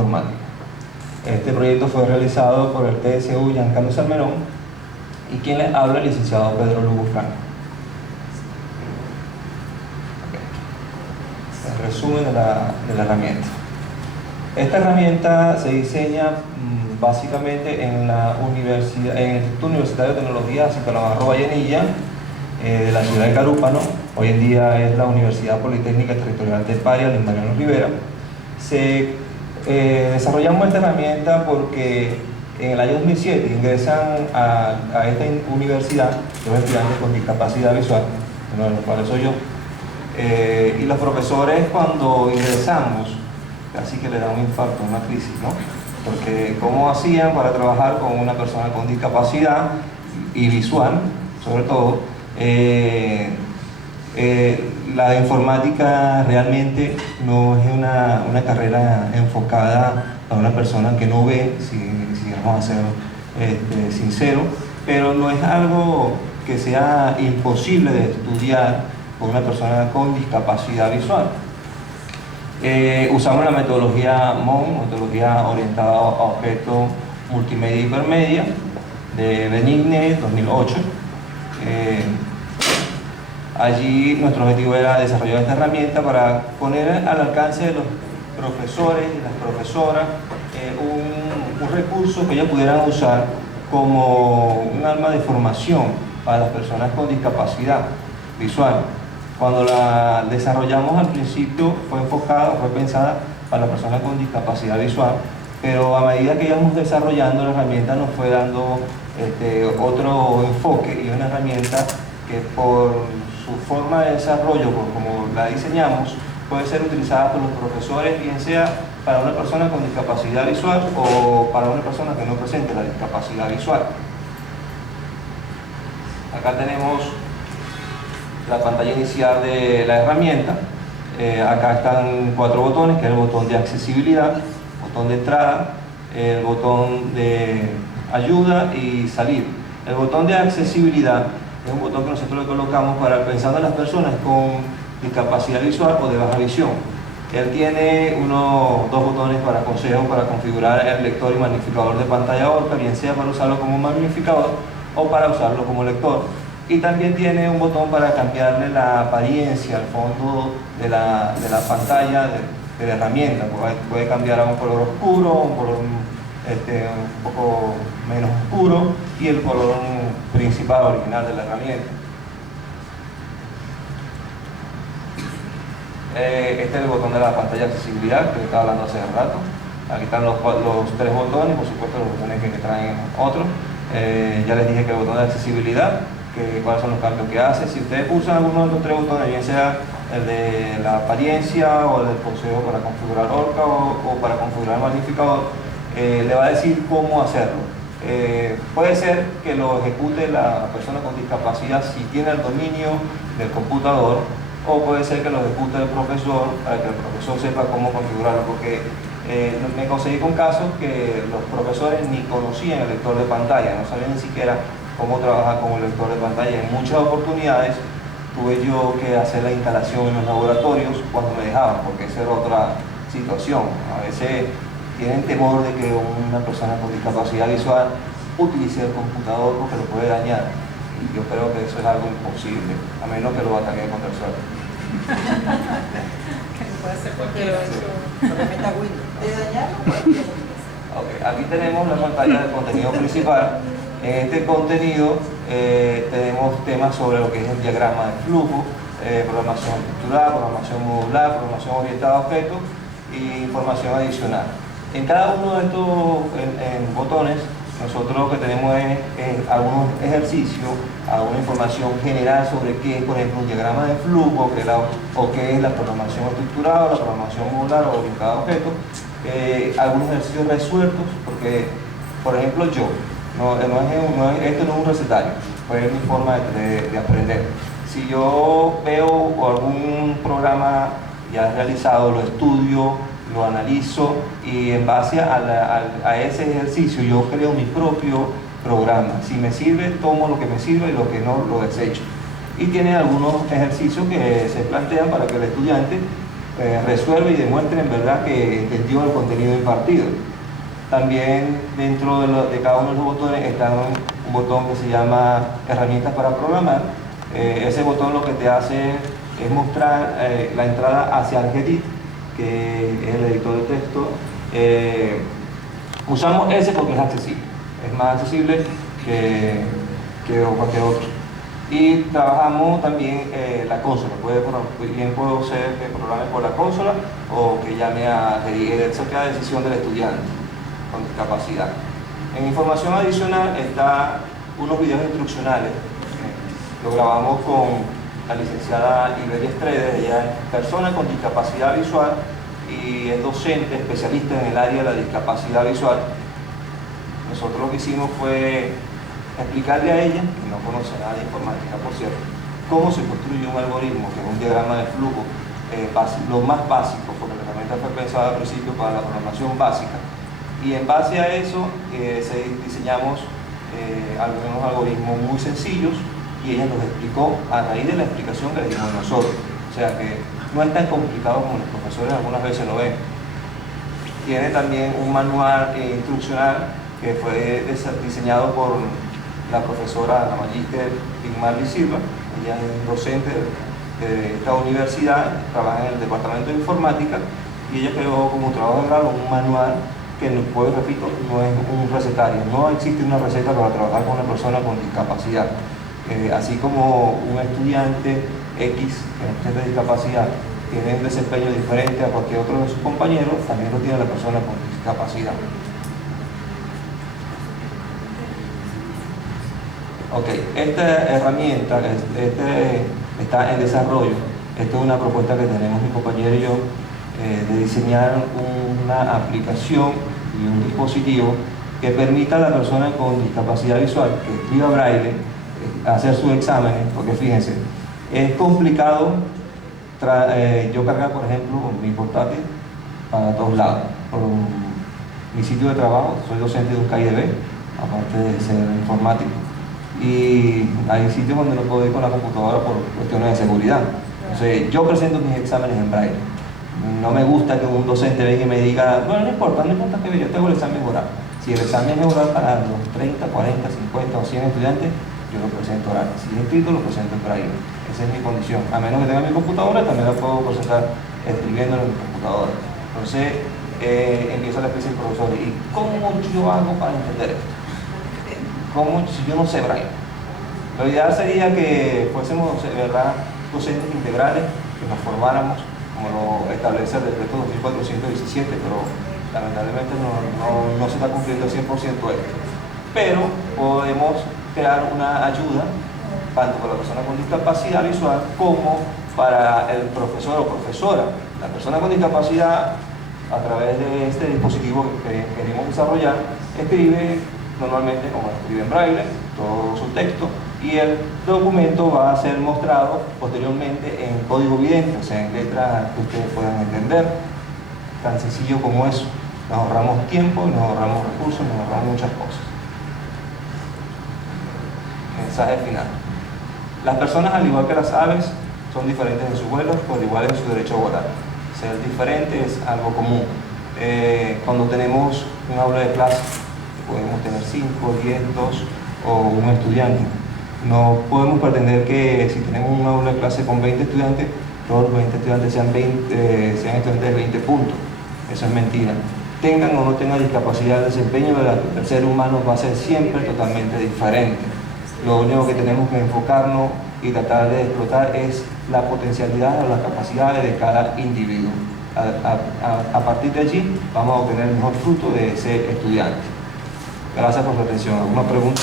informática. Este proyecto fue realizado por el TSU Giancarlo Salmerón y quien les habla, el licenciado Pedro Lugo Franco. El resumen de la herramienta. Esta herramienta se diseña básicamente en la universidad, en el Instituto Universitario de Tecnología Jacinto Navarro Vallenilla, de la ciudad de Carúpano. Hoy en día es la Universidad Politécnica Territorial de Paria, Luis Mariano Rivera. Desarrollamos esta herramienta porque en el año 2007 ingresan a esta universidad los estudiantes con discapacidad visual, uno de los cuales soy yo, y los profesores, cuando ingresamos, casi que le da un infarto, una crisis, ¿no? Porque ¿cómo hacían para trabajar con una persona con discapacidad y visual, sobre todo? La informática realmente no es una carrera enfocada a una persona que no ve, si vamos a ser sinceros, pero no es algo que sea imposible de estudiar por una persona con discapacidad visual. Usamos la metodología MON, metodología orientada a objetos multimedia y hipermedia, de Benigne, 2008. Allí nuestro objetivo era desarrollar esta herramienta para poner al alcance de los profesores y las profesoras un recurso que ellos pudieran usar como un arma de formación para las personas con discapacidad visual. Cuando la desarrollamos al principio fue pensada para las personas con discapacidad visual, pero a medida que íbamos desarrollando la herramienta nos fue dando otro enfoque, y una herramienta que por su forma de desarrollo, por como la diseñamos, puede ser utilizada por los profesores, bien sea para una persona con discapacidad visual o para una persona que no presente la discapacidad visual. Acá tenemos la pantalla inicial de la herramienta. Acá están 4 botones, que es el botón de accesibilidad, botón de entrada, el botón de ayuda y salir. El botón de accesibilidad es un botón que nosotros le colocamos para pensando en las personas con discapacidad visual o de baja visión. Él tiene dos botones para consejos para configurar el lector y magnificador de pantalla Orca, bien sea para usarlo como magnificador o para usarlo como lector. Y también tiene un botón para cambiarle la apariencia al fondo de la pantalla de la herramienta. Puede cambiar a un color oscuro, un color un poco menos oscuro, y el color principal original de la herramienta. Este es el botón de la pantalla de accesibilidad que estaba hablando hace rato. Aquí están los 3 botones, por supuesto los botones que traen otros. Ya les dije que el botón de accesibilidad, cuáles son los cambios que hace. Si ustedes pulsan alguno de los 3 botones, bien sea el de la apariencia o el del consejo para configurar Orca o para configurar el magnificador, le va a decir cómo hacerlo. Puede ser que lo ejecute la persona con discapacidad si tiene el dominio del computador, o puede ser que lo ejecute el profesor para que el profesor sepa cómo configurarlo, porque me conseguí con casos que los profesores ni conocían el lector de pantalla, no sabían ni siquiera cómo trabajar con el lector de pantalla. En muchas oportunidades tuve yo que hacer la instalación en los laboratorios cuando me dejaban, porque esa era otra situación. A veces tienen temor de que una persona con discapacidad visual utilice el computador porque lo puede dañar. Y yo creo que eso es algo imposible, a menos que lo ataquen contra el suelo. Puede ser porque lo he hecho por la meta Windows. ¿De dañarlo? Okay. Aquí tenemos la pantalla del contenido principal. En este contenido tenemos temas sobre lo que es el diagrama de flujo, programación estructural, programación modular, programación orientada a objetos y información adicional. En cada uno de estos botones, nosotros lo que tenemos es algunos ejercicios, alguna información general sobre qué es, por ejemplo, un diagrama de flujo, o qué es la programación estructurada, o la programación modular o orientada a objetos, algunos ejercicios resueltos, porque, por ejemplo, esto no es un recetario, pues mi forma de aprender. Si yo veo algún programa ya realizado, lo estudio, lo analizo, y en base a ese ejercicio yo creo mi propio programa. Si me sirve, tomo lo que me sirve, y lo que no, lo desecho. Y tiene algunos ejercicios que se plantean para que el estudiante resuelve y demuestre en verdad que entendió el contenido impartido. También dentro de cada uno de los botones está un botón que se llama herramientas para programar. Ese botón lo que te hace es mostrar la entrada hacia el Gedit, que es el editor de texto. Usamos ese porque es accesible, es más accesible que cualquier otro. Y trabajamos también la consola. Bien puedo ser que programe por la consola o que llame a Gedit. Eso queda decisión del estudiante con discapacidad. En información adicional está unos videos instruccionales. Lo grabamos con la licenciada Iberia Estrede. Ella es persona con discapacidad visual y es docente especialista en el área de la discapacidad visual. Nosotros lo que hicimos fue explicarle a ella, que no conoce nada de informática por cierto, cómo se construye un algoritmo, que es un diagrama de flujo, lo más básico, porque la herramienta fue pensada al principio para la programación básica, y en base a eso diseñamos algunos algoritmos muy sencillos y ella nos explicó a raíz de la explicación que le dimos nosotros. O sea que no es tan complicado como los profesores algunas veces lo ven. Tiene también un manual instruccional que fue diseñado por la profesora, la magíster Inmarly Silva. Ella es docente de esta universidad, trabaja en el departamento de informática y ella creó como trabajo de grado un manual que, pues, repito, no es un recetario, no existe una receta para trabajar con una persona con discapacidad. Así como un estudiante X que no presenta discapacidad tiene un desempeño diferente a cualquier otro de sus compañeros, también lo tiene la persona con discapacidad. Ok, esta herramienta está en desarrollo. Esta es una propuesta que tenemos mi compañero y yo de diseñar una aplicación y un dispositivo que permita a la persona con discapacidad visual que escriba braille hacer sus exámenes, porque fíjense, es complicado yo cargar, por ejemplo, mi portátil para todos lados. Por mi sitio de trabajo, soy docente de un KIDB, aparte de ser informático. Y hay sitios donde no puedo ir con la computadora por cuestiones de seguridad. Entonces, yo presento mis exámenes en braille. No me gusta que un docente venga y me diga, bueno, no importa que yo tengo el examen oral. Si el examen es oral para los 30, 40, 50 o 100 estudiantes, yo lo presento oral. Si es escrito, lo presento en braille. Esa es mi condición. A menos que tenga mi computadora, también la puedo presentar escribiendo en mi computadora. Entonces, empieza la especie del profesor. ¿Y cómo yo hago para entender esto? ¿Cómo si yo no sé braille? Lo ideal sería que fuésemos, ¿verdad?, docentes integrales, que nos formáramos, como lo establece el decreto 2417, pero lamentablemente no se está cumpliendo al 100% esto. Pero podemos crear una ayuda, tanto para la persona con discapacidad visual como para el profesor o profesora. La persona con discapacidad, a través de este dispositivo que queremos desarrollar, escribe normalmente como escribe en braille todo su texto y el documento va a ser mostrado posteriormente en código vidente, o sea, en letras que ustedes puedan entender. Tan sencillo como eso. Nos ahorramos tiempo, nos ahorramos recursos, nos ahorramos muchas cosas. Mensaje final. Las personas, al igual que las aves, son diferentes en sus vuelos, por igual en su derecho a volar. Ser diferente es algo común. Cuando tenemos un aula de clase, podemos tener 5, 10, 2 o un estudiante. No podemos pretender que si tenemos un aula de clase con 20 estudiantes, todos los 20 estudiantes sean estudiantes de 20 puntos. Eso es mentira. Tengan o no tengan discapacidad, el desempeño del ser humano va a ser siempre totalmente diferente. Lo único que tenemos que enfocarnos y tratar de explotar es la potencialidad o las capacidades de cada individuo. A partir de allí vamos a obtener el mejor fruto de ese estudiante. Gracias por su atención. ¿Alguna pregunta?